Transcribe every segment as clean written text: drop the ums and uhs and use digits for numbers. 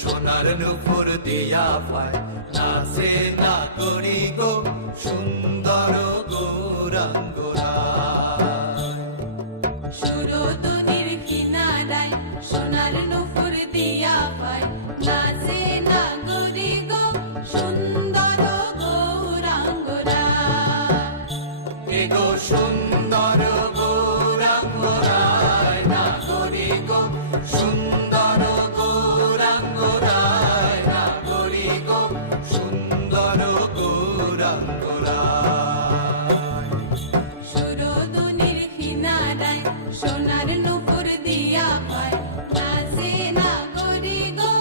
সোনার নুপুর দিয়া পায় নাচে না করি গো সুন্দর গৌরাঙ্গরা। সুরতনির কিনারায় সোনার নুপুর দিয়া পায় নাচে না করি গো সুন্দর গৌরাঙ্গরা। এগো সুন্দর গৌরাঙ্গরায় না করি গো সুন্দর গৌরাঙ্গরায় না করি গো সুন্দর গৌরাঙ্গরায়। সুরতনির কিনারায় সোনার নুপুর দিয়া পায় নাচে না করি গো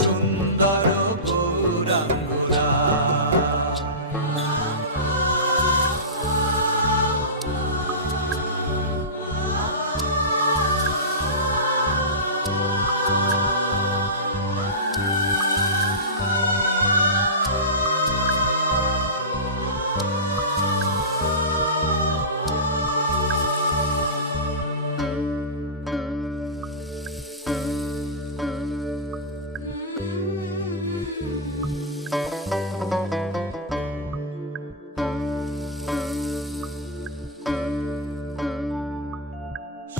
সুন্দর গৌরাঙ্গরায়।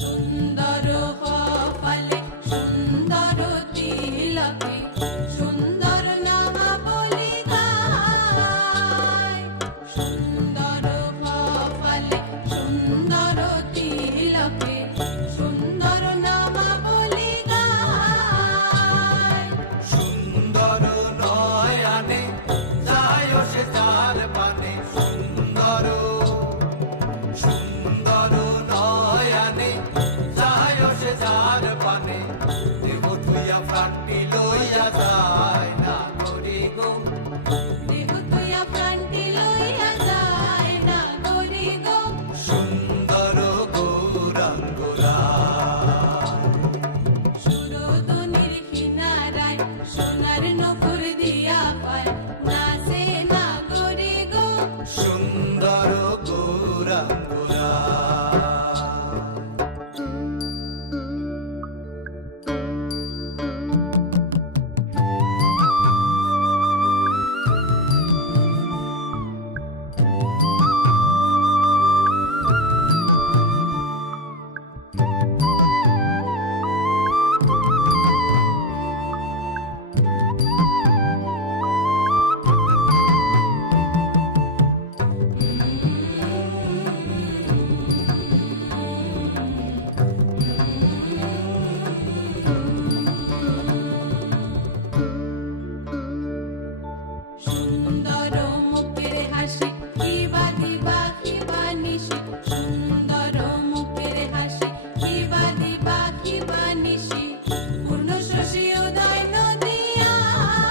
সুন্দর কপালে সুন্দর তিলকে সুন্দর নামাবলি গায়। সুন্দর কপালে সুন্দর তিলকে সুন্দর নামাবলি গায়। সুন্দর নয়নে যায় সে যার পানে সুন্দর সুন্দর নয়নে যায় সে যার পানে দেহ ধুইয়া প্রাণটি লইয়া যায় না করি গো দেহ তুইয়া প্রাণটি লইয়া যায় না করি গো সুন্দর গৌরাঙ্গরায়। সুরতনির কিনারায় সোনার নুপুর দিয়া পায় নাচে না করি গো সুন্দর গৌরাঙ্গরায়। সুন্দর মুখের হাসি কিবা দিবা কিবা নিশি। সুন্দর মুখের হাসি কিবা দিবা কিবা নিশি। পূর্ণ শশী উদয় নদিয়ায়।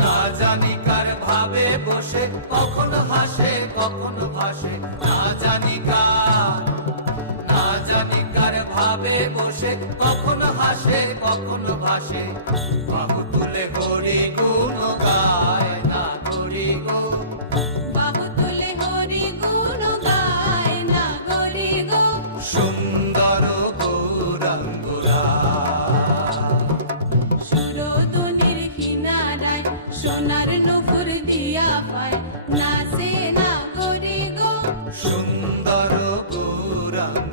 না জানি কার ভাবে বসে কখন হাসে কখন ভাসে না জানি কার ভাবে বসে কখন হাসে কখন ভাসে বাহু তুলে হরি গুণ গায় না করি গো বাহু তুলে হরি গুণ গায় না করি গো সুন্দর গৌরাঙ্গরায়। সুরতনির কিনারায় সোনার নুপুর দিয়া পায় নাচে না করি গো সুন্দর গৌরাঙ্গরায়।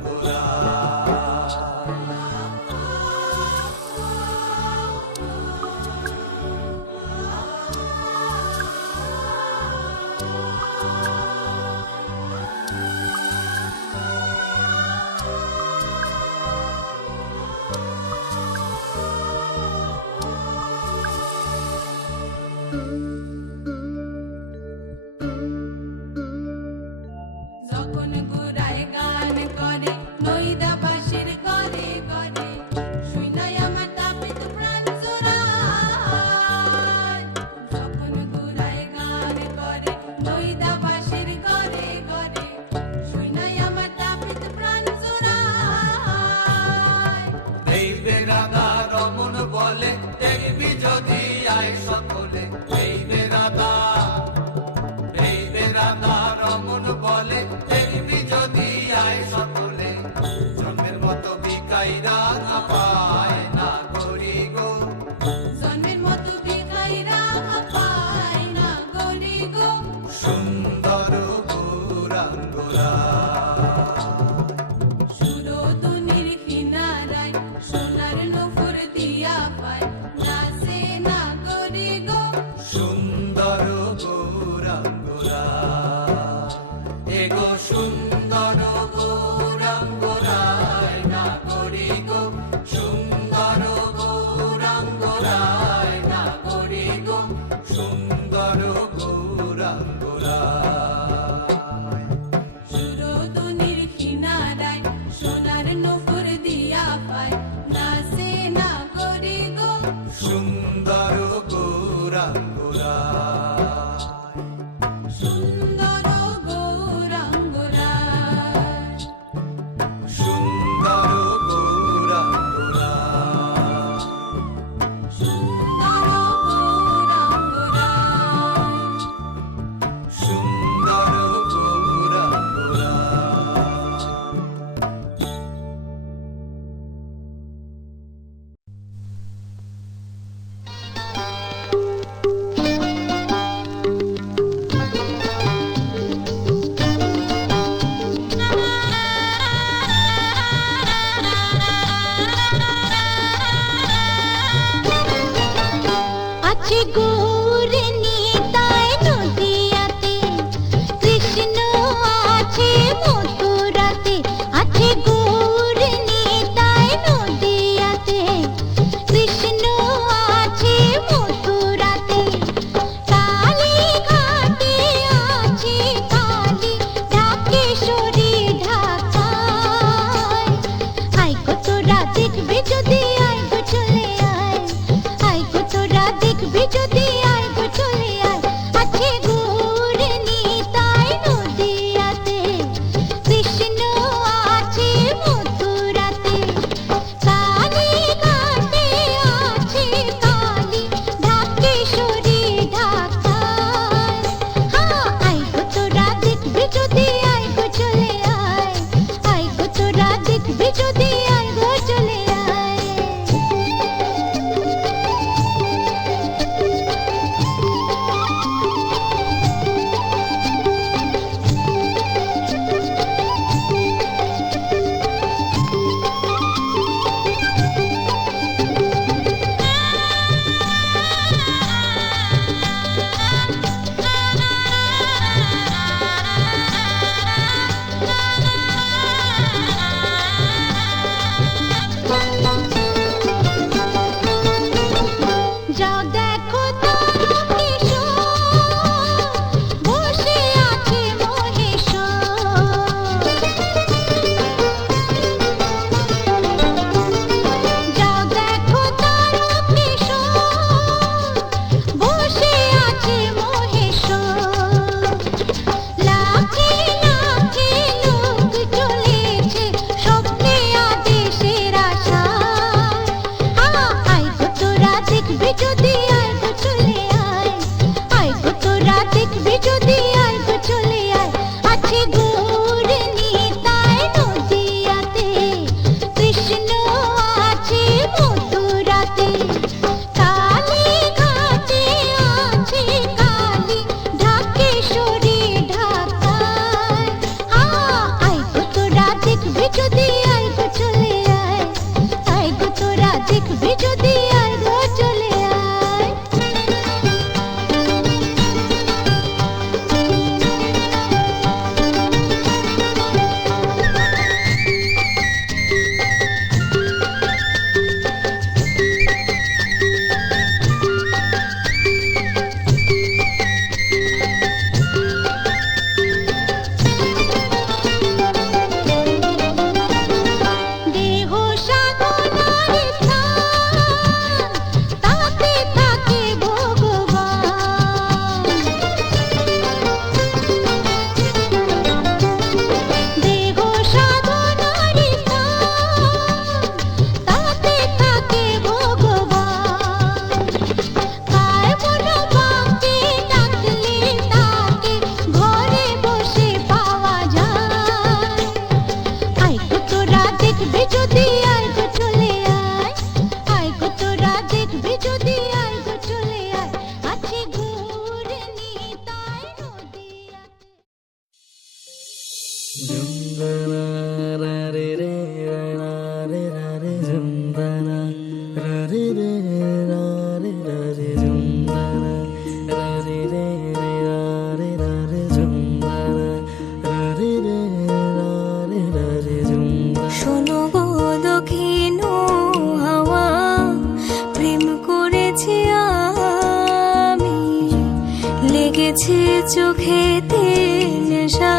নেশা,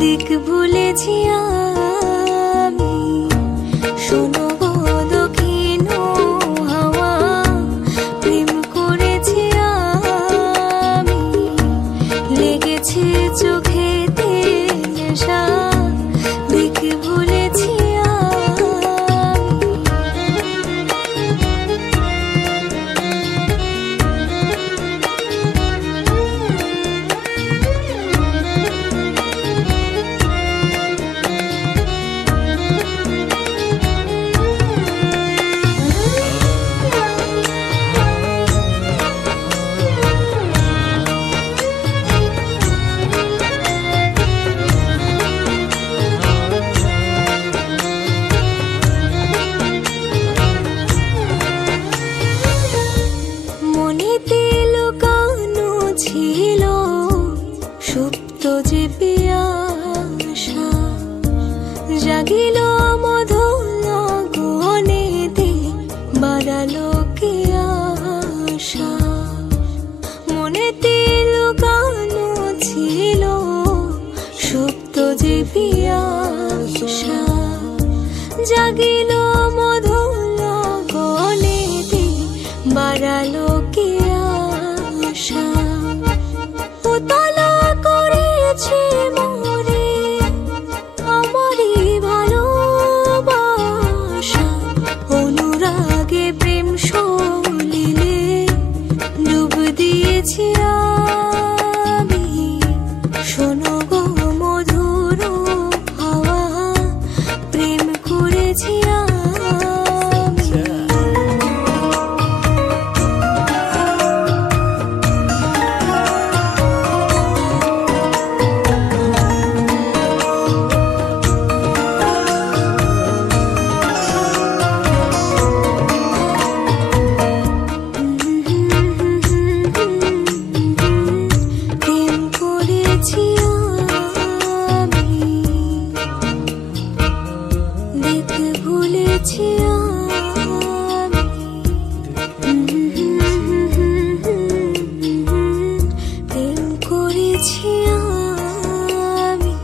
দিক ভুলেছি আমি। শোনো গো দক্ষিণ হাওয়া, প্রেম করেছি আমি। লেগেছে চোখেতে নেশা, দিক ভুলেছি মনেতে লুকানো ছিল সুপ্ত যে পিয়াসা, জাগিল মধুর গনেতে বাড়ালো কি আশা। মনেতে লুকানো ছিল সুপ্ত যে পিয়াসা, জাগিল মধুর গনেতে বাড়ালো কি আশা। উতলা করেছে মোরে আমারই ভালোবাসা, অনুরাগে প্রেম সলিলে ডুব দিয়েছি আমি। শোনো গো মধুর হাওয়া, প্রেম করেছি আমি। প্রেম করেছি আমি, দিক ভুলেছি আমি। প্রেম করেছি আমি।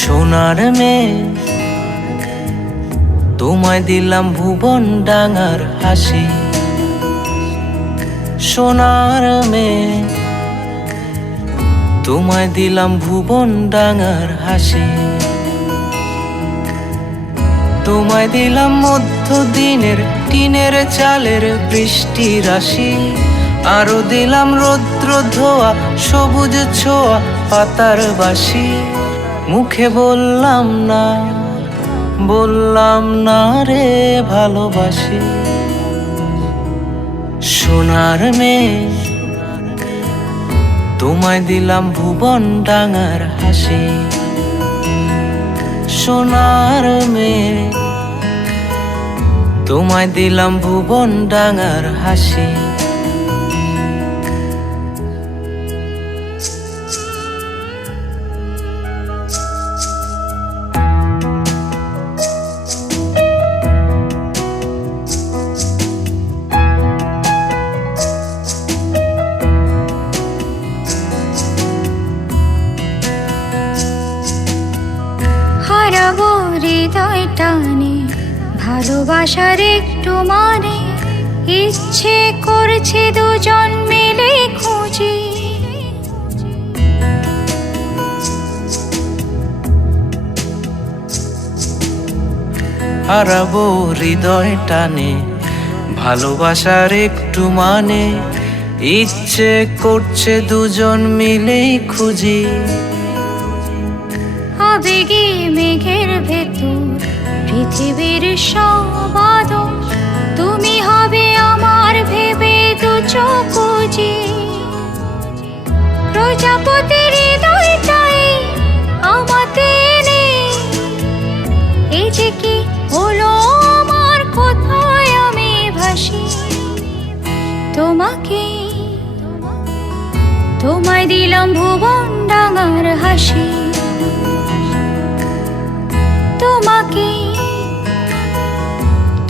সোনার মেয়ে, তোমায় দিলাম ভুবন ডাঙার হাসি। সোনার মেয়ে, তোমায় দিলাম ভুবন ডাঙার হাসি। তোমায় দিলাম মধ্য দিনের টিনের চালের বৃষ্টি রাশি। আরো দিলাম রৌদ্র ধোয়া সবুজ ছোঁয়া পাতার বাসি। মুখে বললাম না রে ভালোবাসি। সোনার মেয়ে, তোমায় দিলাম ভুবন ডাঙার হাসি। সোনার মেয়ে, তোমায় দিলাম ভুবন ডাঙার হাসি। হারাবো হৃদয় টানে, ভালোবাসার একটু মানে। ইচ্ছে করছে দুজন মিলে খুঁজি, হারাবো হৃদয় টানে, ভালোবাসার একটু মানে। ইচ্ছে করছে দুজন মিলেই খুঁজি। আবেগে মেঘের ভেতর পৃথিবীর সব আদর, তুমি হবে আমার ভেবে দু চোখ বুজি। প্রজাপতির হৃদয়টাই আমাতে নেই, এই যে কি হলো আমার, কোথায় আমি ভাসি তোমাকে, তোমায় দিলাম ভুবন ডাঙার হাসি তোমাকে,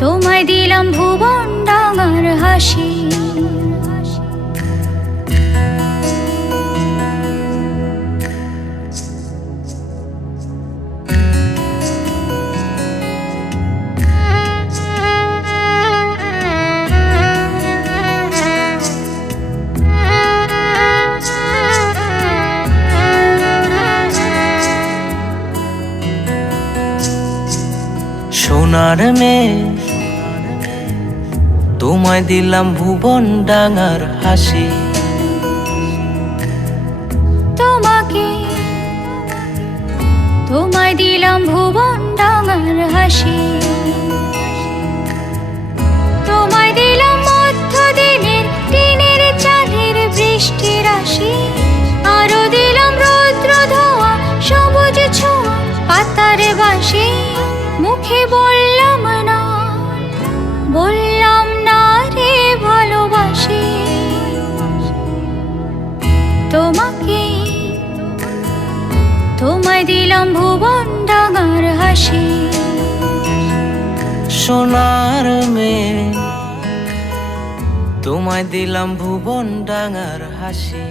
তোমায় দিলাম ভুবন ডাঙার হাসি। সোনার মেয়ে তোমায় দিলাম ভুবন ডাঙার হাসি তোমাকে, তোমায় দিলাম ভুবন ডাঙার হাসি তোমায় দিলাম মধ্যদিনের টিনের চাঁদের বৃষ্টি রাশি, আরো দিলাম রৌদ্র ধোয়া সবুজ ছোঁয়া পাতার বাসি। মুখে বললাম না, বললাম না রে ভালোবাসি তোমাকে, তোমায় দিলাম ভুবন ডাঙার হাসি। সোনার মেয়ে তোমায় দিলাম ভুবন ডাঙার হাসি।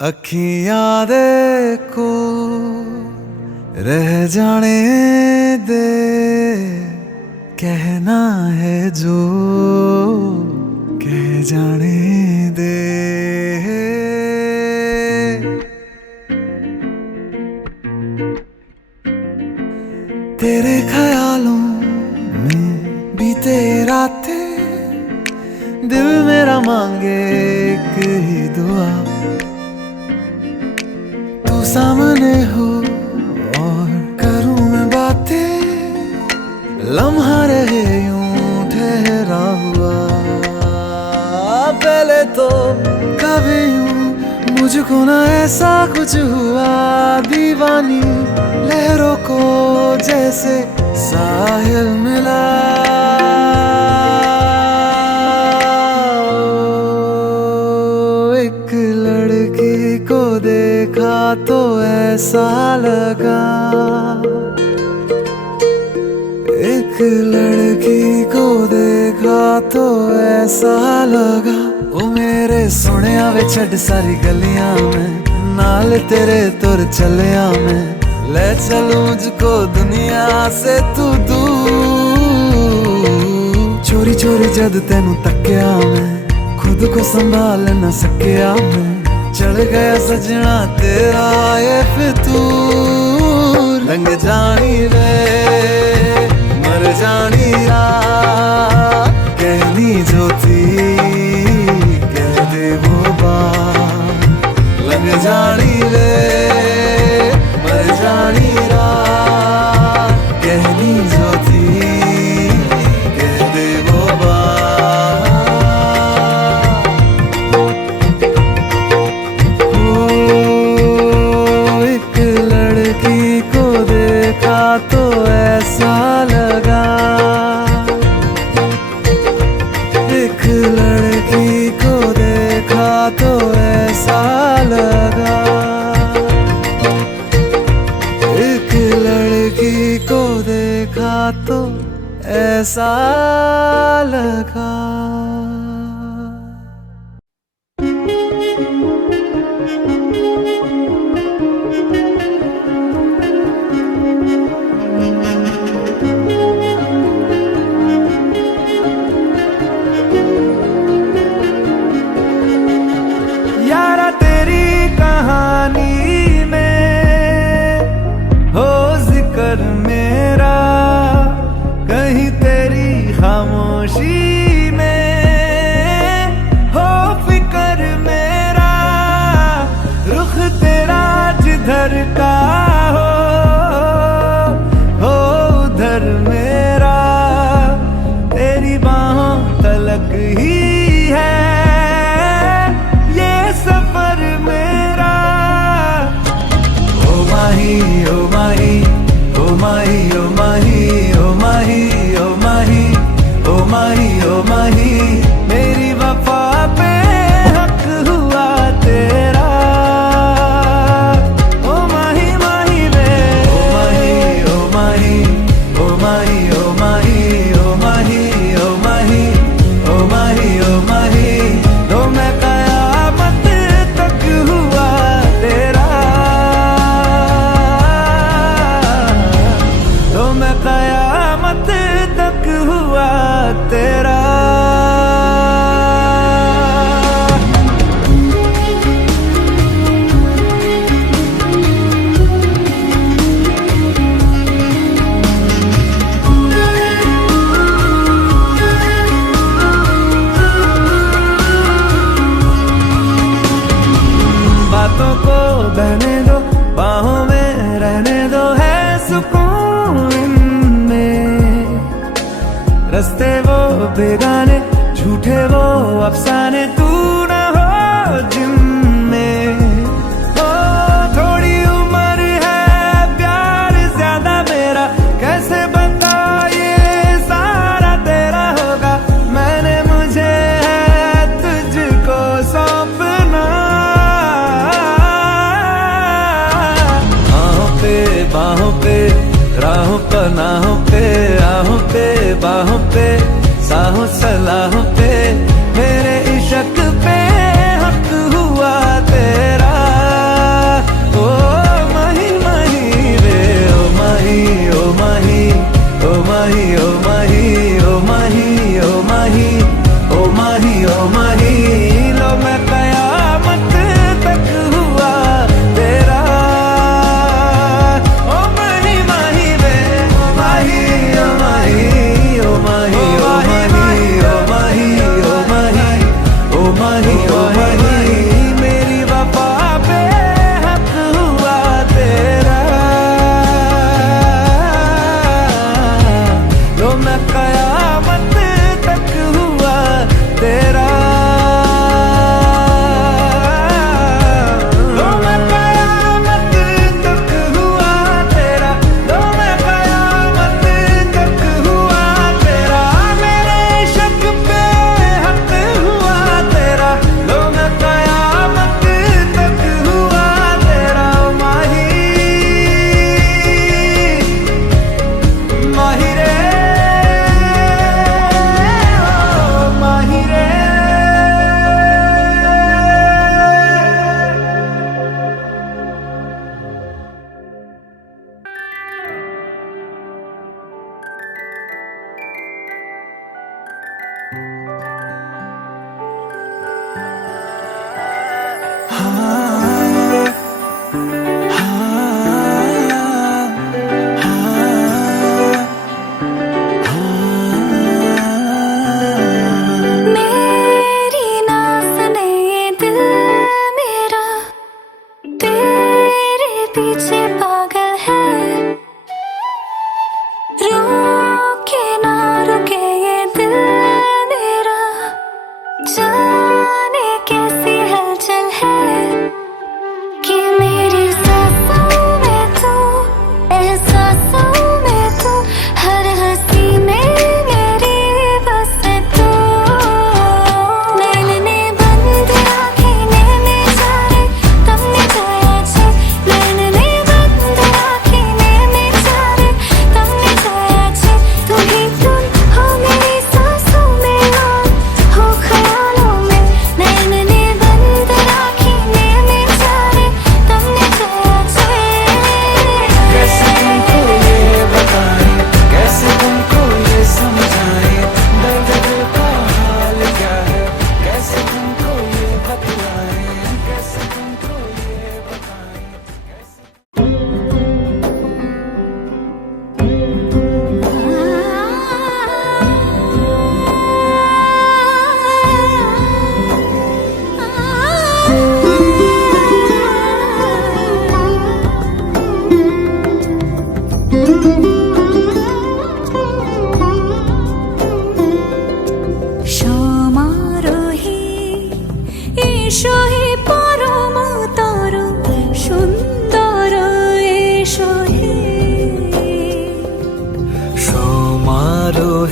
अखियां देखो रह जाने दे, कहना है जो कह जाने दे। तेरे ख्यालों में बीते रातें, दिल मेरा मांगे एक ही दुआ, तू सामने हो और करूं मैं बातें, लम्हा रहे यूं ठहरा हुआ। पहले तो कभी यूं मुझको ना ऐसा कुछ हुआ, दीवानी लहरों को जैसे साहिल मिला। एक लड़की को देखा तो ऐसा लगा, एक लड़की को देखा तो ऐसा लगा। ओ मेरे सोनिया वे छड़ सारी गलियां में, नाल तेरे तुर चलिया मैं, ले चलूं मुझको दुनिया से तू दूर। चोरी चोरी जद तेनू तक्या मैं, खुद को संभाल न सकिया मैं, चढ़ गया सजना तेरा ये फितूर। रंग जानी रे मर जानी रात, कहनी जो थी कह दे वो बात। लग जानी रे मर जानी रात, कहनी जो थी कह दे वो बात। एक लड़की को देखा तो ऐसा लगा, एक लड़की को देखा तो ऐसा लगा, एक लड़की को देखा तो ऐसा लगा। यारा तेरी कहानी में हो जिक्र मेरा, कहीं तेरी खामोशी में हो फिक्र मेरा। रुख तेरा जिधर का हो उधर मेरा, तेरी बाहों तलक ही है सफर मेरा। ओ माही ओ माही ओ माही ओ माही ओ माही ओ माही ओ माही ओ माही, मेरी वफा पे हक हुआ तेरा। ओ माही माही वे ओ माही ओ माही ओ माही ओ माही ओ माही ओ माही ओ माही ओ माही, तो मैं कयामत तक हुआ तेरा, तो मैं कयामत तक हुआ तेरा। बातों को बहने दो, बाहों में रहने दो, है सुकून इनमें। रस्ते वो बेगाने, झूठे वो अफसाने, तू न हो जिनमें। ओ थोड़ी उम्र है प्यार ज्यादा मेरा, कैसे बता ये सारा तेरा होगा। मैंने मुझे है तुझको सौंपना, बाहों पे राहों पनाहों पे, आहों पे बाहों पे, साहों सलाहों पे, मेरे इश्क पे हक हुआ तेरा।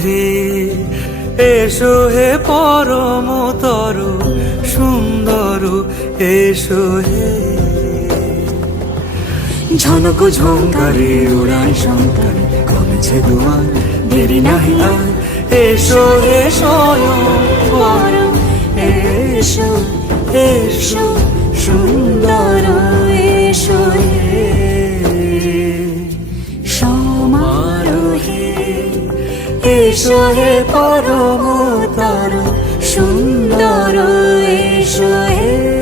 হে এসো হে পরম তরু সুন্দর এসো হে ঝনক ঝঙ্কারে উড়াই শঙ্কারে কমেছে দুয়ার দেরি নাহি আর এসো হে স্বয়ং বড় এসো এসো সুন্দর এসো হে সমারোহে এসো হে পরম তর সুন্দর এসো হে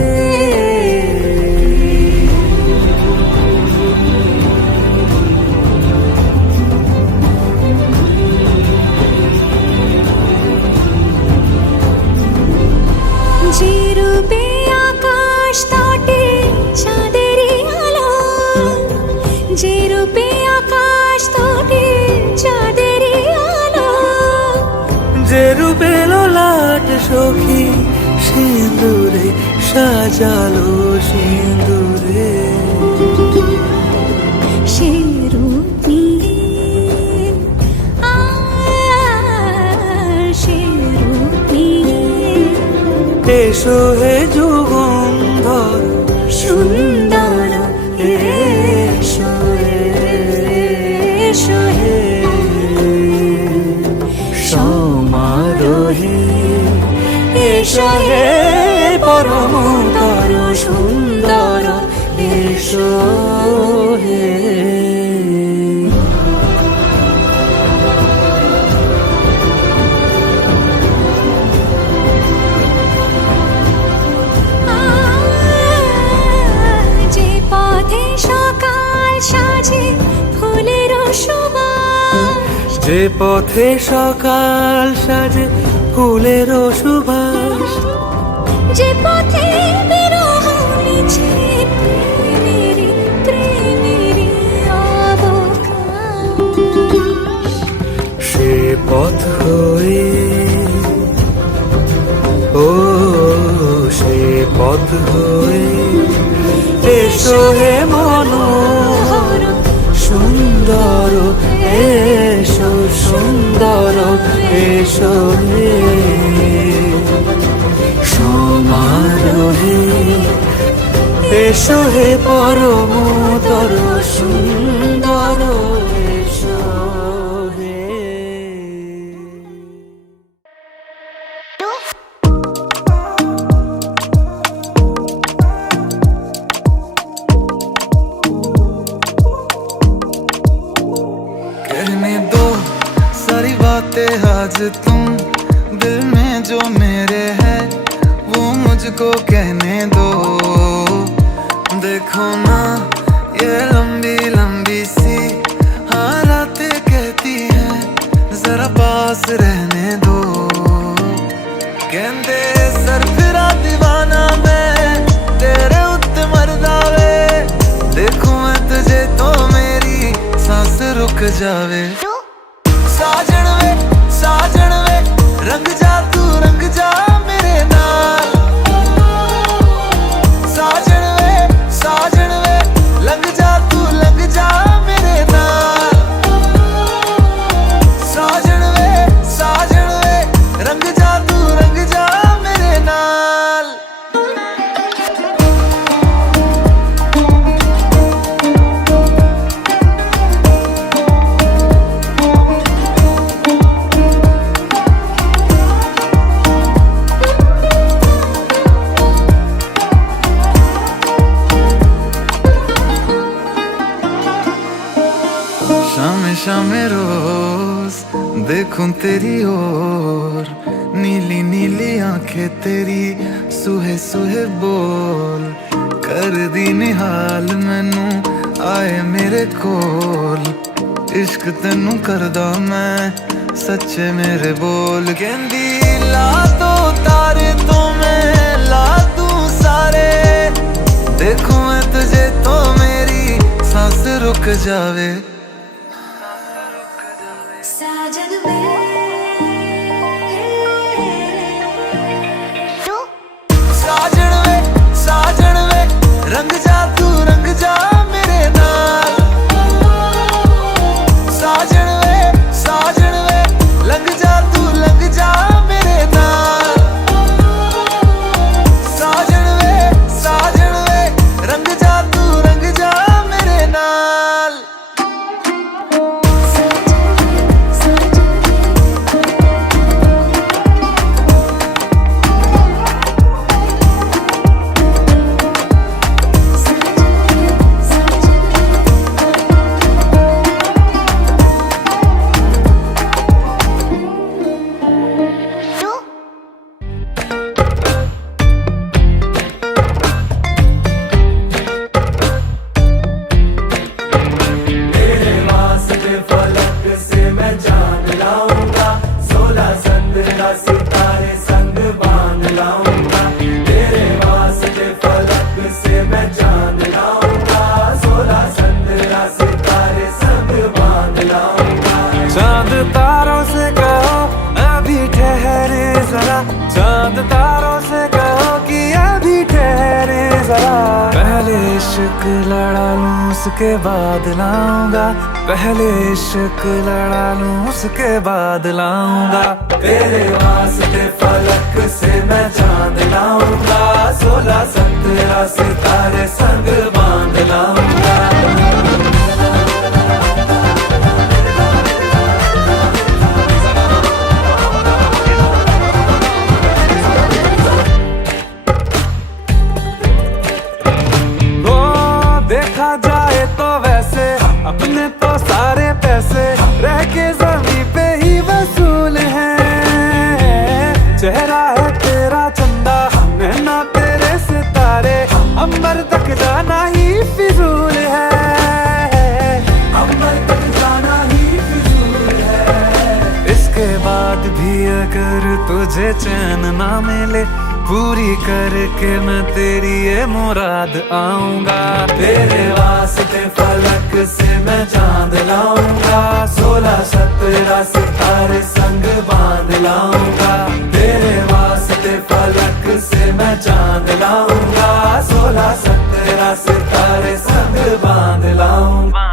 যে রূপে আকাশ তটে চাঁদেরই আলো যে রূপে আকাশ তটে চাঁদেরই আলো যে রূপে ললাট সখী সিঁদুরে সাজালো সিঁদুরে সে রূপ নিয়ে সে রূপ নিয়ে এসো হে যুগন্ধর সুন্দর এসো এসো হে সমারোহে এসো হে পরম তর সুন্দর এসো হে যে পথে সকাল সাজে ফুলের সুবাস যে পথে সকাল সাজে ফুলের সুবাস যে পথে বিরহ মিছে প্রেমেরই প্রেমেরই অবকাশ সে পথ হয়ে ও সে পথ হয়ে এসো হে মনোহর সুন্দর এসো সুন্দর এসো হে সমারোহে এসো হে পরম তর সুন্দর এসো হে कहने दो सारी बातें आज तुम दिल में जो मेरे है वो मुझको कहने दो देखो ना ये लंबी लंबी सी हालातें कहती है जरा पास रहने दो कहते सर फिरा दीवाना मैं तेरे उत्ते मरदा वे देखूं मैं तुझे तो मेरी सांस रुक जावे साजन वे रंग जा तू रंग जा मेरे नाल साजन वे लंग जा तू लंग जा मेरे नाल साजन वे रंग जा तू रंग जा मेरे नाल शामे शामे रोज देखूं तेरी ओर नीली नीली आंखें तेरी सुहे सुहे बोल कर दी निहाल मैनू आए मेरे कोल इश्क तेनू करदा मैं सच्चे मेरे बोल कहंदी ला दो तारे तो मैं ला दूं सारे देखूं मैं तुझे तो मेरी सांस रुक जावे साजन साजन वे रंग जा तू रंग जा मेरे नाल साजन वे लंग जा लड़ा लूं उसके बाद लाऊंगा, पहले इश्क लड़ा लूं उसके बाद लाऊंगा। तेरे वास्ते फलक से मैं चांद लाऊंगा, 16-17 सितारे संग बांध लाऊंगा। देखा जाए तो वैसे अपने तो सारे पैसे रह के ज़मीं पे ही वसूल हैं। चेहरा है तेरा चंदा, नैना तेरे सितारे, अंबर तक जाना ही फिजूल है, अंबर तक जाना ही फिजूल है। इसके बाद भी अगर तुझे चैन ना मिले, पूरी करके मैं तेरी ये मुराद आऊंगा। तेरे वास्ते फलक से मैं चांद लाऊंगा, 16-17 सितारे संग बांध लाऊंगा। तेरे वास्ते फलक से मैं चांद लाऊंगा, 16-17 सितारे संग बांध लाऊंगा।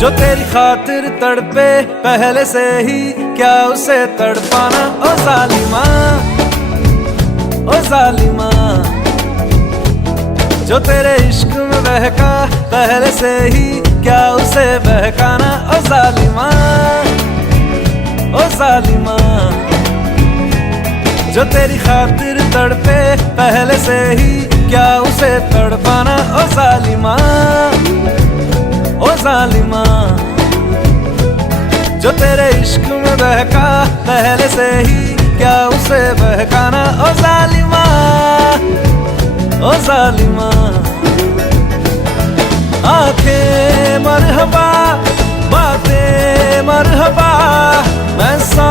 जो तेरी खातिर तड़पे पहले से ही, क्या उसे तड़पाना ओ जालिमा, ओ जालिमा। जो तेरे इश्क में बहका पहले से ही, क्या उसे बहकाना ओ जालिमा, ओ जालिमा। जो तेरी खातिर तड़पे पहले से ही, क्या उसे तड़पाना ओ जालिमा, ओ जालिमा। जो तेरे इश्क में बहका पहले से ही, क्या उसे बहकाना ओ जालिमा, ओ जालिमा। आंखें मरहबा, बातें मरहबा, मैं 100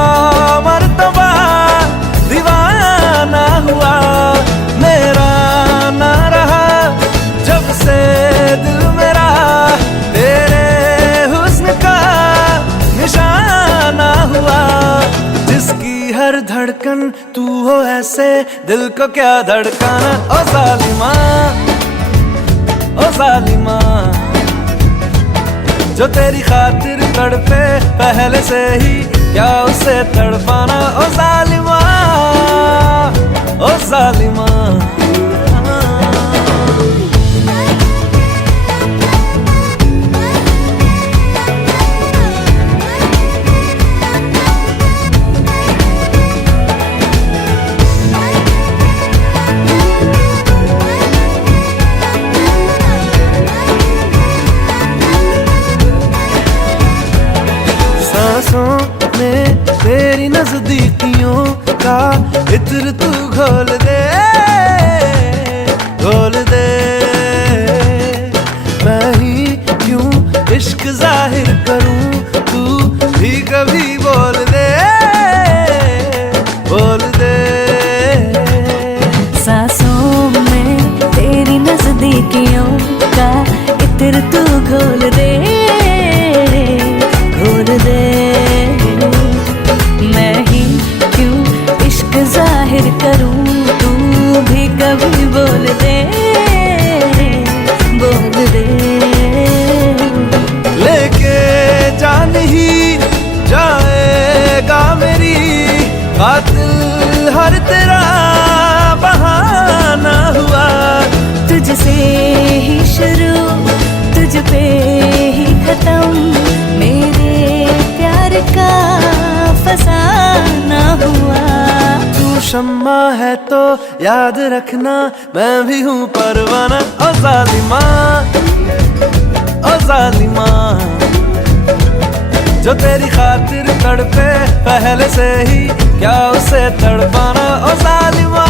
मरतबा दीवाना हुआ। मेरा ना रहा जब से दिल मेरा, तेरे हुस्न का निशाना हुआ। जिसकी हर धड़कन तू हो ऐसे, दिल को क्या धड़काना ओ जालिमा, ओ जालिमा। जो तेरी खातिर तड़पे पहले से ही, क्या उसे तड़पाना ओ जालिमा, ओ जालिमा। सांसों में तेरी नजदीकियों का इत्र तू घोल दे, घोल दे। मैं ही क्यों इश्क जाहिर करूं, तू भी कभी बोल दे, बोल दे। सांसों में तेरी नजदीकियों का इत्र तू घोल दे, घोल दे। मैं ही क्यों इश्क जाहिर करूं, तू भी कभी बोल दे, बोल दे। तुझसे ही शुरू तुझ पे ही खत्म मेरे प्यार का फसाना हुआ। तू शम्मा है तो याद रखना मैं भी हूँ परवाना। ओ जालिमा ओ जालिमा जो तेरी खातिर तड़पे पहले से ही क्या उसे तड़पाना। ओ जालिमा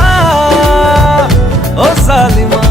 ओ जालिमा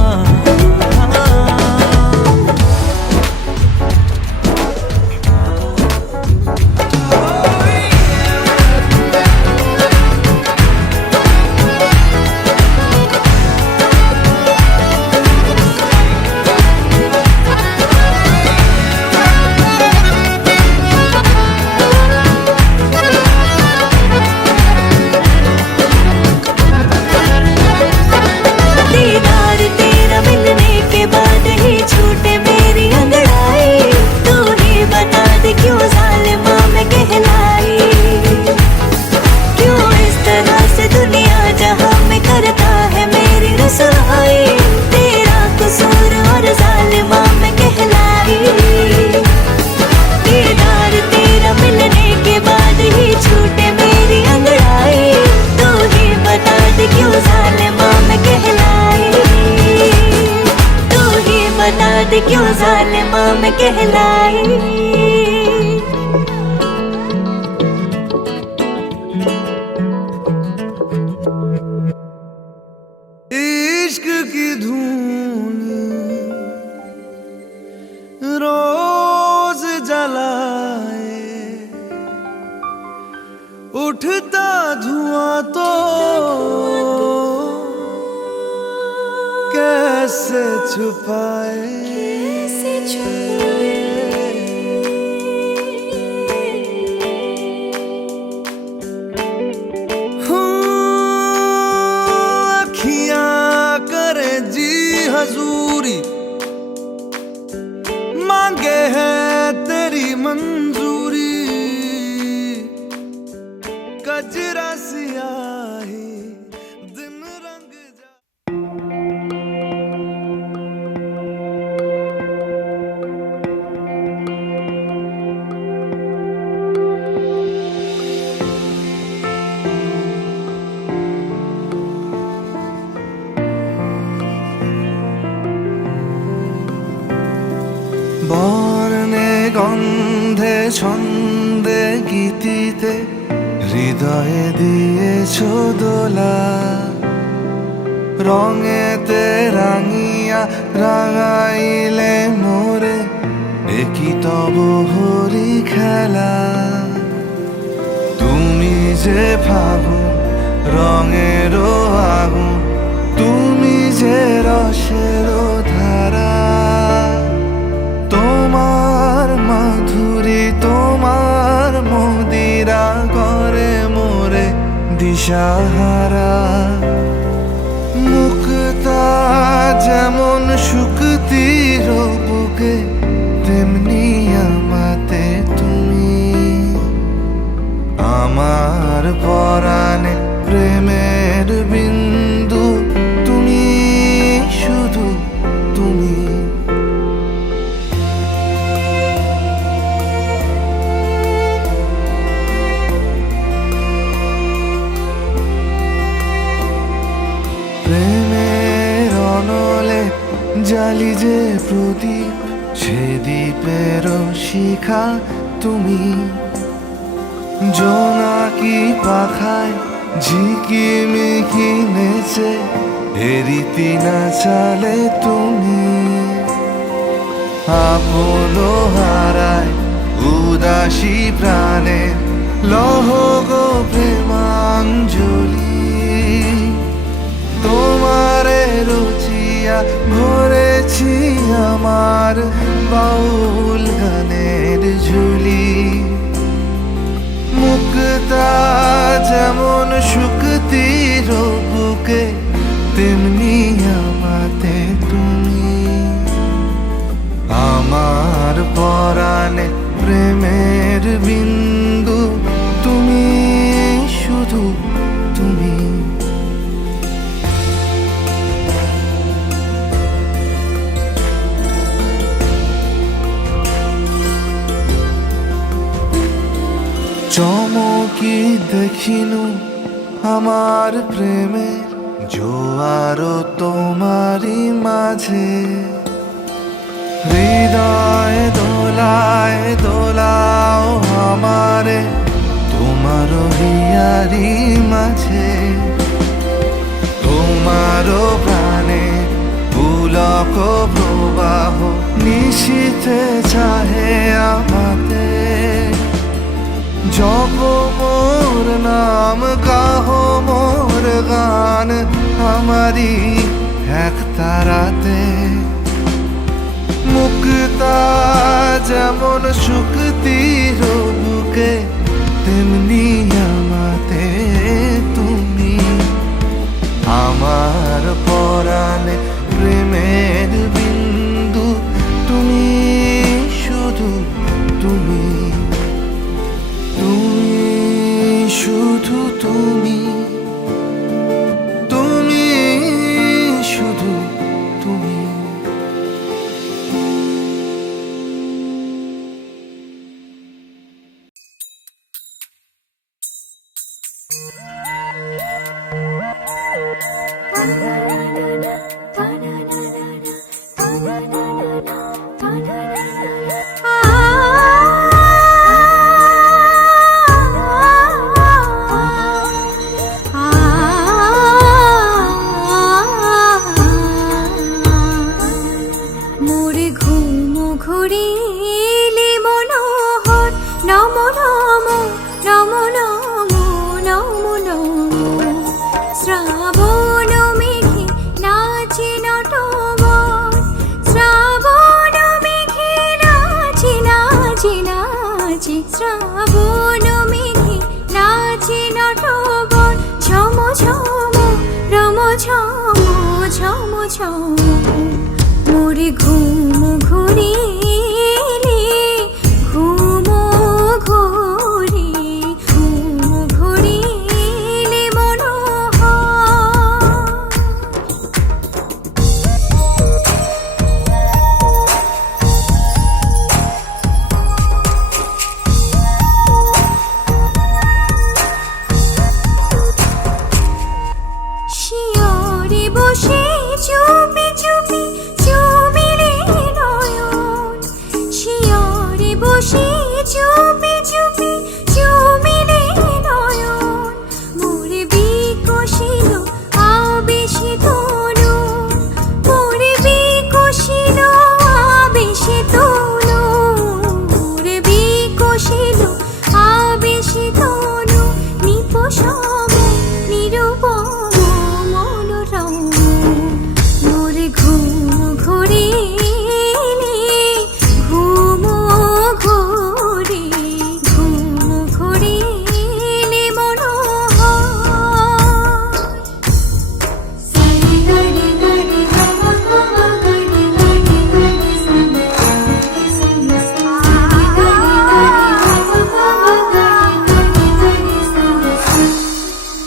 तेरा कसूर और जालिमा में कहलाई। दीदार तेरा मिलने के बाद ही छूटे मेरी अंगड़ाई। तू ही बता दे क्यों जालिमा में कहलाई। तू ही बता दे क्यों जालिमा में कहलाई। इश्क की धून रोज जलाए उठता धुआं तो कैसे छुपाए। हजूरी मांगे है तेरी मंजूरी कजरा सियाही दिन रंग जा। বর্ণে গন্ধে ছন্দে গীতিতে হৃদয়ে দিয়েছ দোলা। রঙেতে রাঙিয়া রাঙাইলে মোরে একই তব হরি খেলা। তুমি যে ফাগুন রঙেরও আগুন তুমি যে রসেরও ধারা। তোমার মাধুরী তোমার মদিরা করে মোরে দিশাহারা। মুক্তা যেমন শুকতির বুকে তেমনি আমাতে তুমি। আমার পরাণে প্রেমের বিন্দু তুমি শুধু তুমি। প্রেমের অনলে জালি যে প্রদীপ সে দ্বীপের শিখা তুমি। জোনাকি পাখায় ঝিকিমিকি নেচে এরিতি না চালে তুমি। আপন হারায় উদাসী প্রাণে লহ গো প্রেমাঞ্জলি। তোমারে রুচিয়া ভরেছি আমার বাউল গানের ঝুলি। মুক্তা যেমন শুকতির বুকে তেমনি আমাতে তুমি। আমার পরাণে প্রেমের বিন্দু তুমি শুধু তুমি। চমকি দেখিনু আমার প্রেমে জোয়ার তোমারি মাঝে হৃদয় দোলায় দোলাও আমারে তোমার হিয়ারি মাঝে তোমারও প্রাণে পুলক প্রবাহ নিশীথে চাহে আমাতে জপ মোর নাম গাহ মোর গান আমারি এক তারাতে মুক্তা যেমন শুক্তির বুকে তেমনি আমাতে তুমি আমার পরাণে প্রেমের বিন্দু তুমি শুধু তুমি তুমি শুধু তুমি তুমি শুধু তুমি মোরে ঘুম ঘুরিলে মনোহর নম নম নম নম নম নম শ্রাবণ মেঘে নাচে নটবর শ্রাবণ মেঘে নাচে নাচে নাচে শ্রাবণ মেঘে নাচে নটবর ঝম ঝম রম ঝম ঝম ঝম মোরে ঘুম ঘুরিলে ঘুম ঘুরি ঘুম ঘুরিলে মনোহর শিয়রে বসে চুপি চুপি চুমিলে নয়ন শিয়রে বসে চুপি চুপি চুমিলে নয়ন মোরে বিকশিল আবেশে তনু মোরে বিকশিল আবেশে তনু মোরে বিকশিল আবেশে তনু নিপসম নিরূপম মনোরম মোরে ঘুম ঘুরিলে ঘুম ঘুরি ঘুম ঘুরিলে মনোহর সারি গাড়ি গাড়ি গামা গামা গাড়ি গাড়ি গাড়ি সানি সানি সারি গাড়ি গাড়ি গামা গামা গাড়ি গাড়ি সানি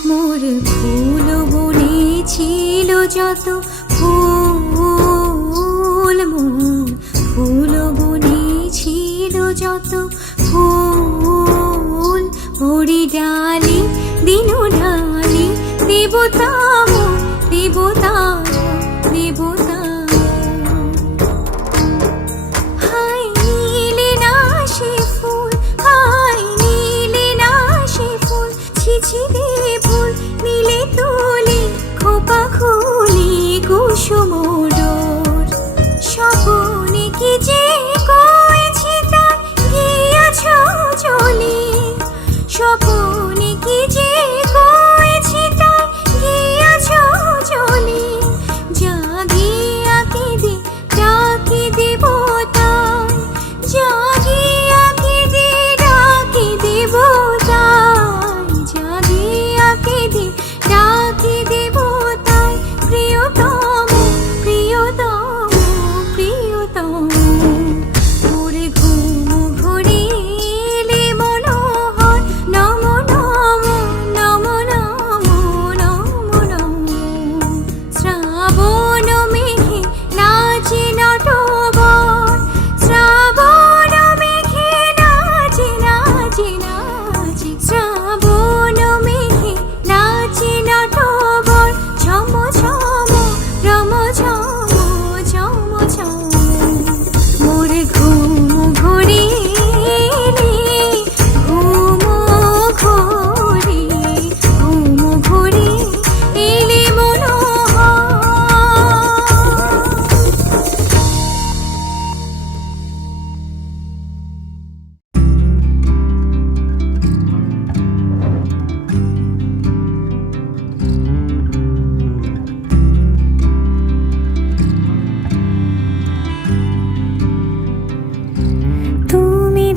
মোর ফুল বনে ছিল যত ফুল মোর ফুল বনে ছিল যত ফুল ভরি ডালি দিনু ঢালি দেবতা মোর দেবতা দেবতা হাই নীলে না সে ফুল হাই নীলে না সে ফুল ছিছি দে ফুল নীলে তুলি খোপা খুলি কুসুম ডোর স্বপনে কি যে কয়েছি তার গিয়া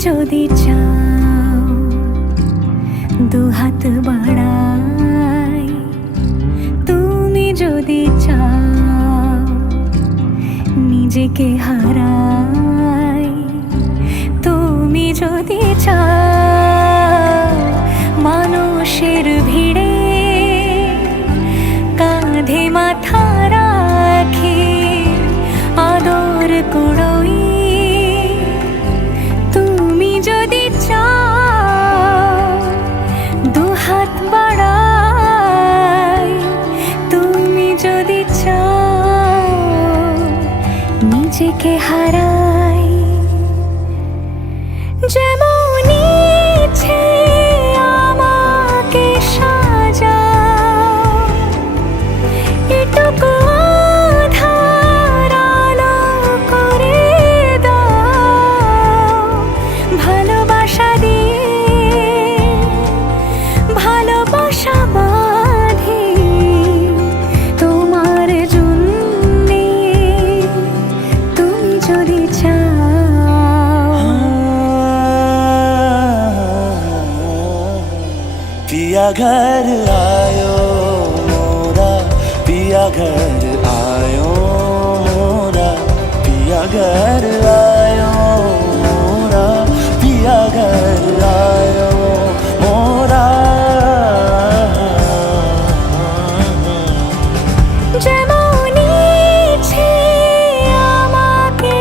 যদি চাও দুহাত বাড়াই, তুমি যদি চাও নিজেকে হারাই, তুমি যদি চাও মানুষের ভিড়ে কাঁধে মাথা রাখি আদর কুড়োই, তুমি যদি চাও দুহাত বাড়াই, তুমি যদি চাও নিজেকে হারাই। যেমন ইচ্ছে আমাকে সাজাও, এটুকু আধার আলো করে দাও, ভালোবাসা দিয়ে ভালোবাসা বাঁধি তোমার জন্যে, তুমি যদি চাও। पिया घर आयो मोरा, पिया घर आयो मोरा, पिया घर आयो मोरा, पिया घर आयो मोरा। যেমন ইচ্ছে আমাকে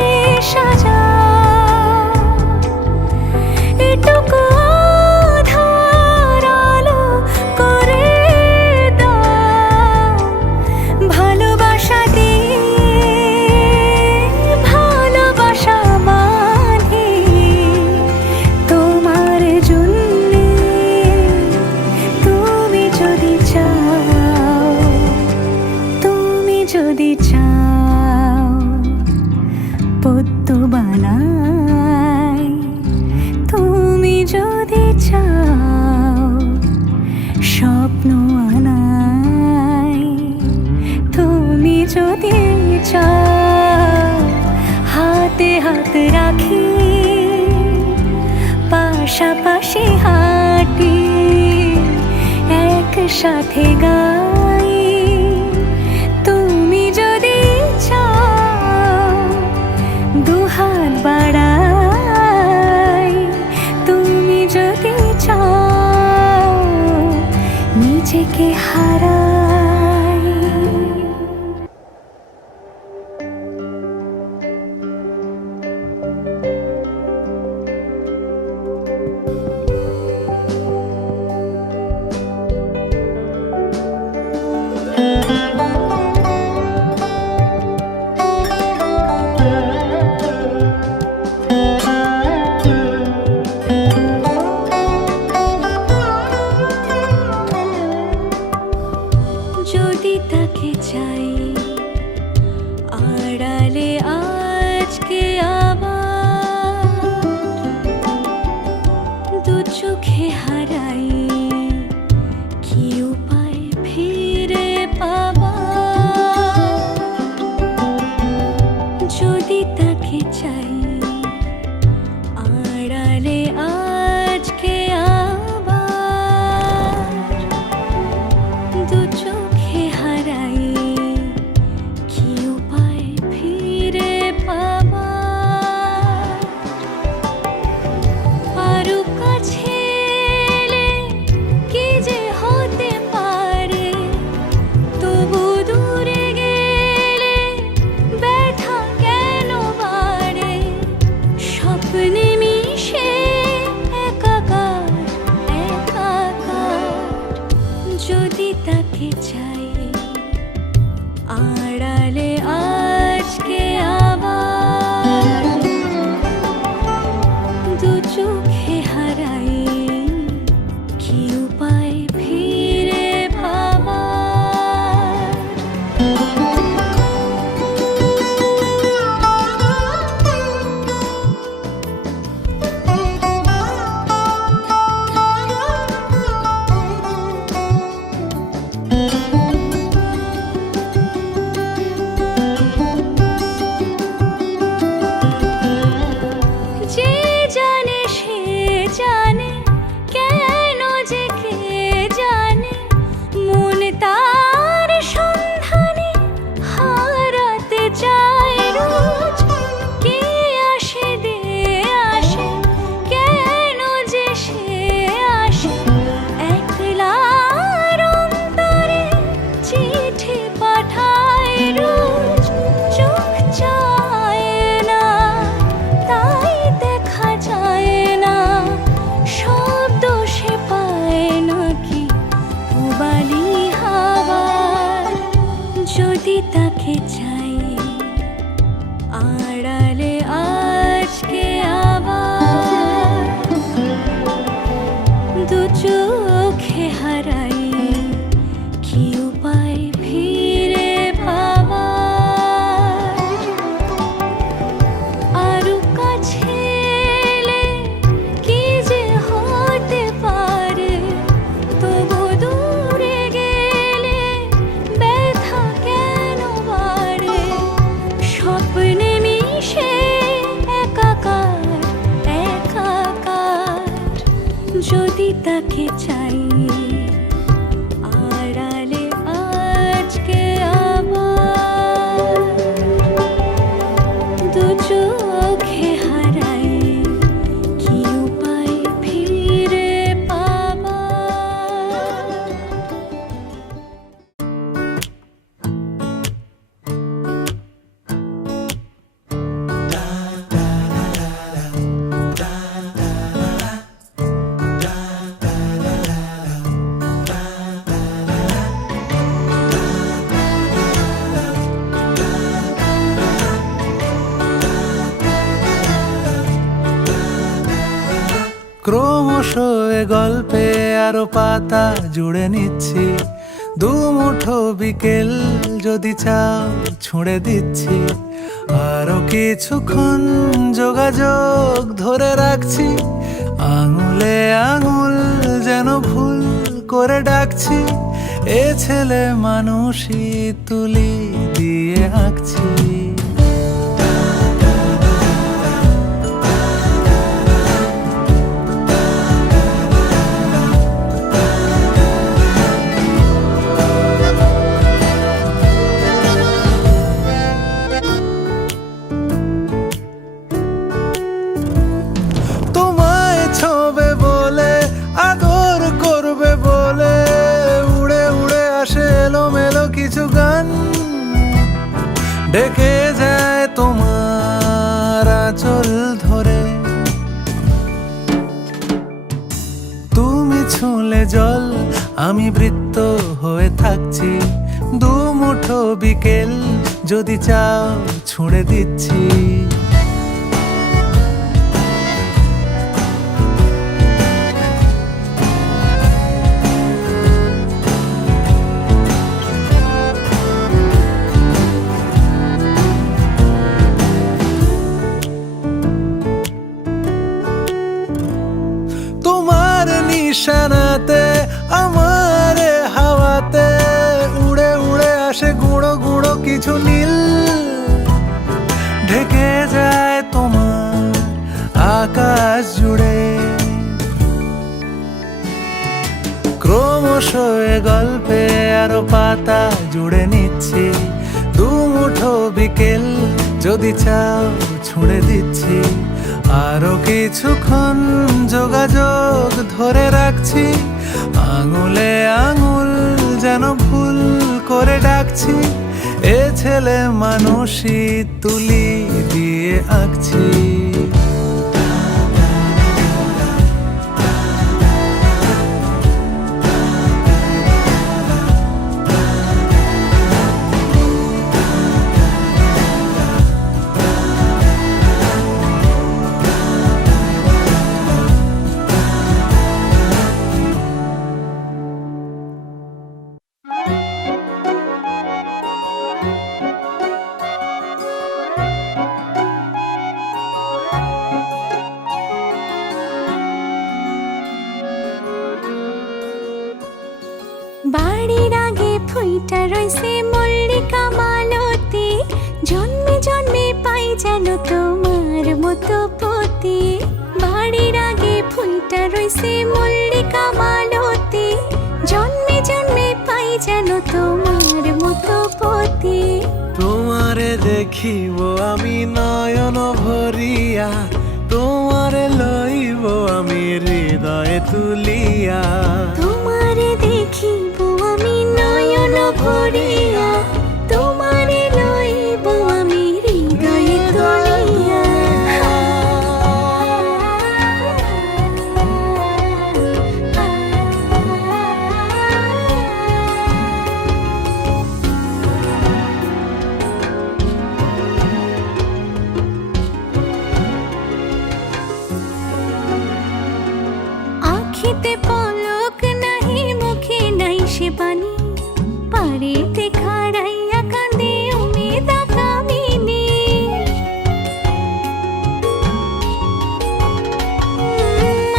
সাজাও, এটুকু আধার আলো করে দাও, ভালোবাসা দিয়ে ভালোবাসা বাঁধি তোমার জন্যে, তুমি যদি চাও, তুমি যদি চাও পদ্ম বানাই, তুমি যদি চাও স্বপ্ন আনাই, তুমি যদি চাও হাতে হাত রাখি পাশাপাশি হাঁটি একসাথে গাই, তুমি যদি চাও দুহাত বাড়াই, তুমি যদি চাও নিজেকে হারাই। দেখে চাই আড়ালে আজকে আবার দু চোখে হারাই কি উপায় ফিরে পাবার। ক্রমশ এ গল্পে আরো পাতা জুড়ে নিচ্ছি, দুমুঠো বিকেল যদি চাও ছুঁড়ে দিচ্ছি, আরো কিছুক্ষণ যোগাযোগ ধরে রাখছি, আঙুলে আঙুল যেন ভুল করে ডাকছি, এ ছেলে মানুষই তুলি দিয়ে আঁকছি। তোমায় ছোবে বলে আদর করবে বলে উড়ে উড়ে আসে এলোমেলো কিছু গান, ডেকে যায় তোমার আঁচল ধরে, তুমি ছুঁলে জল আমি বৃত্ত হয়ে থাকছি, দুমুঠো বিকেল যদি চাও ছুঁড়ে দিচ্ছি। তোমার নিশানাতে আমার হাওয়াতে উড়ে উড়ে আসে গুঁড়ো গুঁড়ো কিছু নীল, ঢেকে যায় তোমার আকাশ জুড়ে। ক্রমশ এ গল্পে আরো পাতা জুড়ে নিচ্ছি, দুমুঠো বিকেল যদি চাও ছুঁড়ে দিচ্ছি, আরো কিছুক্ষণ যোগাযোগ ধরে রাখছি, আঙুলে আঙুল যেন ভুল করে ডাকছি, এ ছেলে মানুষই তুলি দিয়ে আঁকছি। বাড়ির আগে ফুইটা রইছে মল্লিকা মালতী, জন্মে জন্মে পাই যেন তোমার মতো পতি। বাড়ির আগে ফুইটা রইছে মল্লিকা মালতী, জন্মে জন্মে পাই যেন তোমার মতো পতি। তোমারে দেখিব আমি নয়ন ভরিয়া, তোমারে লইব আমি হৃদয়ে তুলিয়া, তোমারে দেখিব আমি নয়ন ভরিয়া, তোমারে লইব আমি হৃদয়ে তুলিয়া। আখিতে পলক নাহি মুখে নাই সে বাণী, পারেতে খাড়াইয়া কাঁদে উমেদা কামিনী।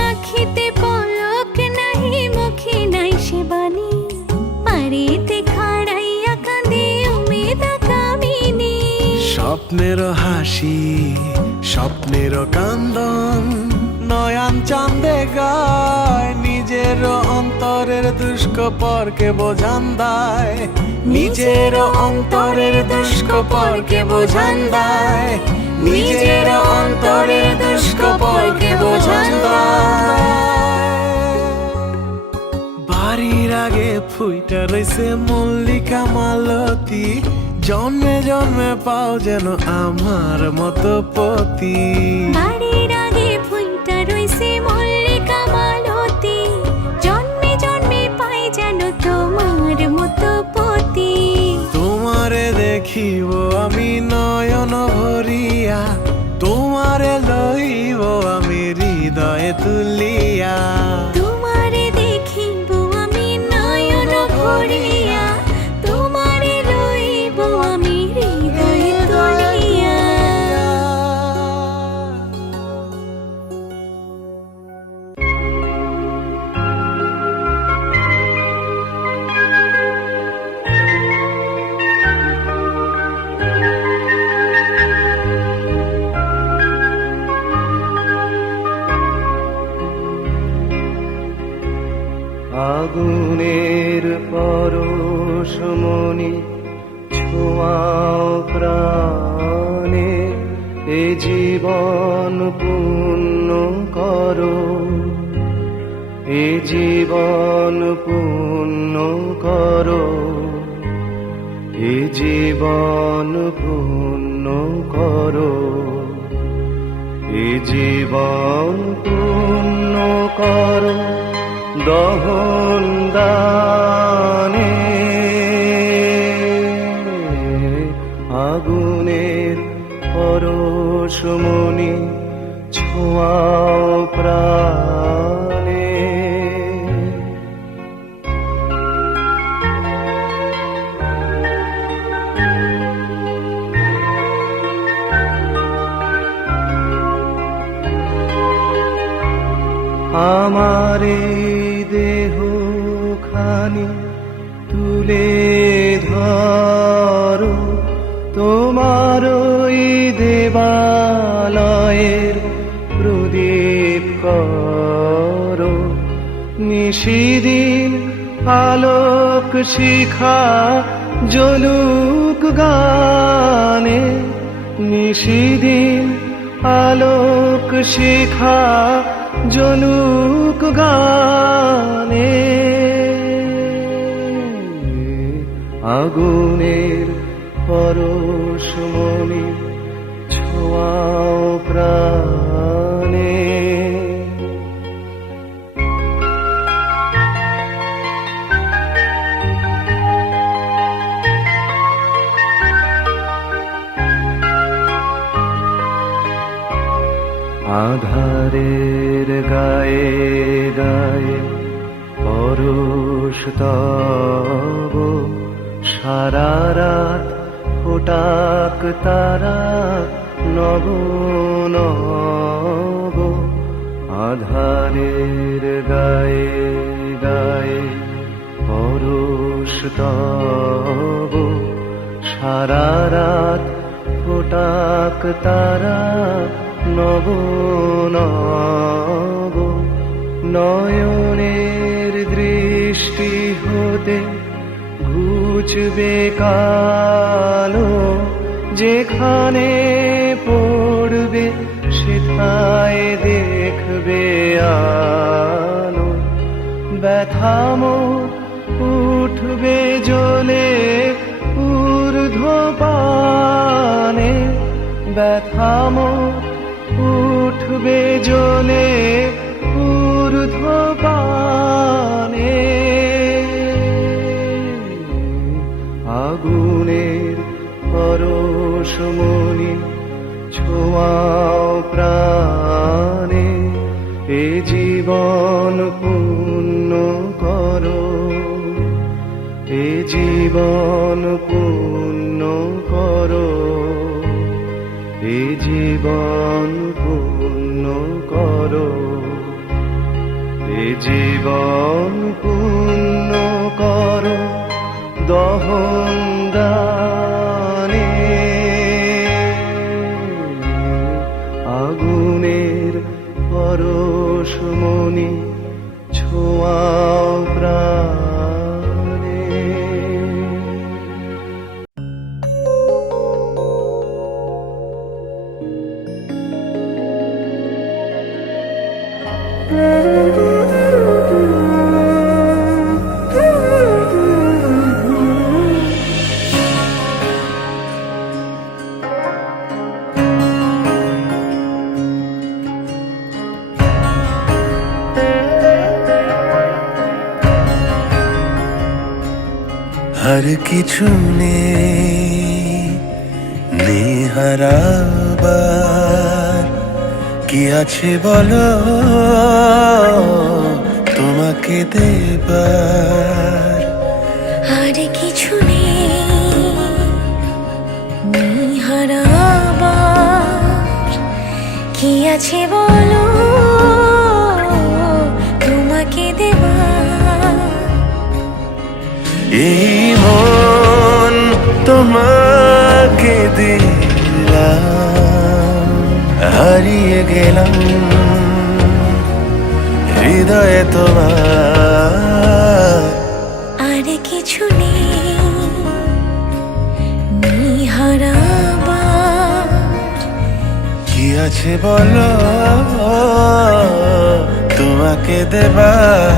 আখিতে পলক নাহি মুখে নাই সে বাণী, পারেতে খাড়াইয়া কাঁদে উমেদা কামিনী। স্বপ্নের হাসি স্বপ্নের কান্দন নয়ান চাঁদে গায়, নিজের অন্তরের দুষ্কপরকে বোঝান দায়, নিজের অন্তরের দুষ্কপরকে বোঝান দায়, নিজের অন্তরের দুষ্কপরকে বোঝান দায়। বাড়ির আগে ফুইটা রইছে মল্লিকা মালতী, জন্মে জন্মে পাও যেন আমার মতো পতি। বাড়ির আগে ফুলটা রইছে মল্লিকা মালতী, জন্মে জন্মে পাই যেন তোমার মতো পতি। তোমারে দেখিব আমি নয়ন ভরিয়া, তোমারে লইব আমি হৃদয়ে তুলিয়া। তোমারে দেখিব আমি নয়ন ভরিয়া, তোমারে লইব আমি হৃদয়ে তুলিয়া। আগুনের পরশমণি ছোঁয়াও প্রাণে, এ জীবন পূর্ণ করো, এ জীবন পূর্ণ করো, এ জীবন পূর্ণ করো, এ জীবন পূর্ণ করো দহন দানে। আগুনের পরশমণি ছোঁয়াও প্রাণে। আমার এই দেহ খানি তুলে ধরো, তোমার ওই দেবালয়ের প্রদীপ করো। নিশিদিন আলোক শিখা জ্বলুক গানে, নিশিদিন আলোক শিখা জ্বলুক গানে। আগুনের পরশমণি ছোঁয়াও প্রাণে। আধারের গায়ে গায়ে পরশ তব, সারা রাত ফোটাক তারা নব নব। আধারের গায়ে গায়ে পরশ তব, সারা রাত ফোটাক তারা নব নব। নয়নের দৃষ্টি হতে ঘুচবে কালো, যেখানে পড়বে সেথায় দেখবে আলো। ব্যথা মোর উঠবে জ্বলে ঊর্ধ্বপানে, ব্যথা মোর উঠবে জ্বলে ঊর্ধ্বপানে। আগুনের পরশমণি ছোঁয়াও প্রাণে, এ জীবন পূর্ণ করো, এ জীবন পূর্ণ করো, এ জীবন পূর্ণ করো, এ জীবন পূর্ণ করো দহন দানে। আগুনের পরশমণি ছোঁয়াও প্রাণে। আর কিছু নেই হারাবার, কি আছে বলো তোমাকে দেবার। আর কিছু নেই হারাবার, কি আছে বলো তোমাকে দেবার। এই মন তোমাকে দিলাম, হারিয়ে গেলাম হৃদয়ে তোমার। আর কিছু নেই হারাবার, কি আছে বলো তোমাকে দেবার।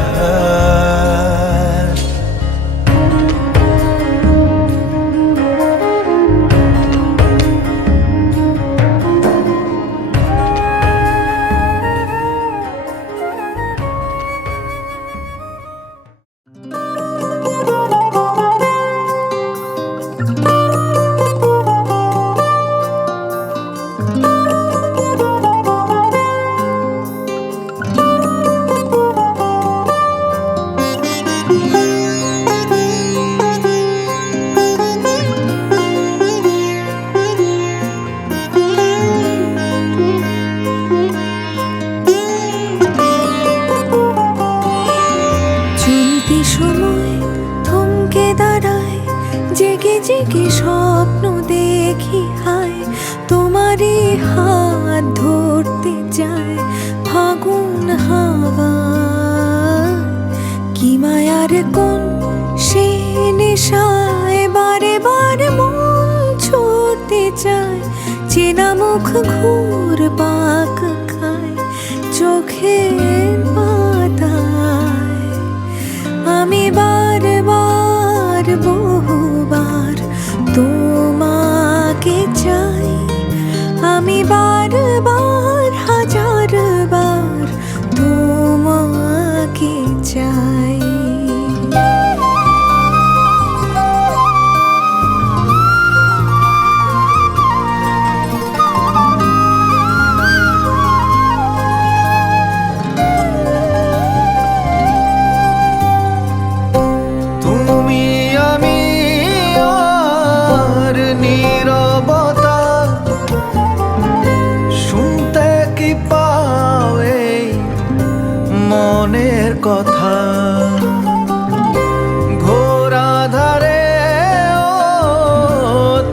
চলতি সময় থমকে দাঁড়ায়, জেগে জেগে স্বপ্ন দেখি হায়, তোমারই হাত ধরতে যায় ফাগুন হাওয়া। কি মায়ার কোন সে নেশায় বারে বারে মন ছুটতে চায়, চেনা মুখ ঘুর পাক খায় চোখের পাতায়। আমি বারবার বহুবার তোমাকে চাই, আমি বারবার হাজারবার তোমাকে চাই। তুমি আমি আর নীরবতা, শুনতে কি পাও এই মনের কথা। ঘোর আঁধারে ও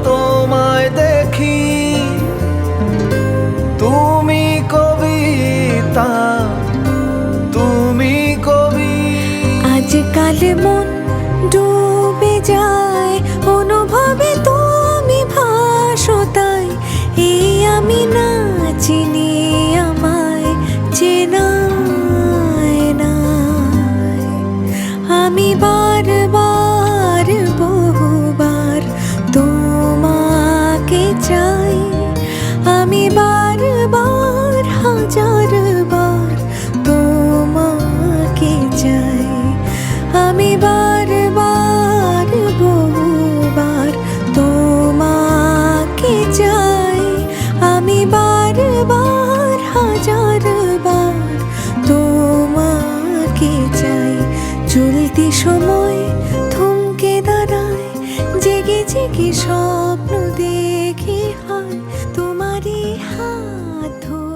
তোমায় দেখি, তুমি কবিতা, তুমি কবি। আজকাল মন ডুবে যায় অনুভবে, তুমি ভাসো তাই। এই আমি না চিনি আমায় চেনায় নাই। আমি বারবার বহুবার তোমাকে চাই, আমি বারবার হাজারবার তোমাকে চাই। আমি বারবার বহুবার তোমাকে চাই, আমি বারবার হাজারবার তোমাকে চাই। চলতি সময় থমকে দাঁড়ায়, জেগে জেগে স্বপ্ন দেখি হয়, তোমারই হাত ধরে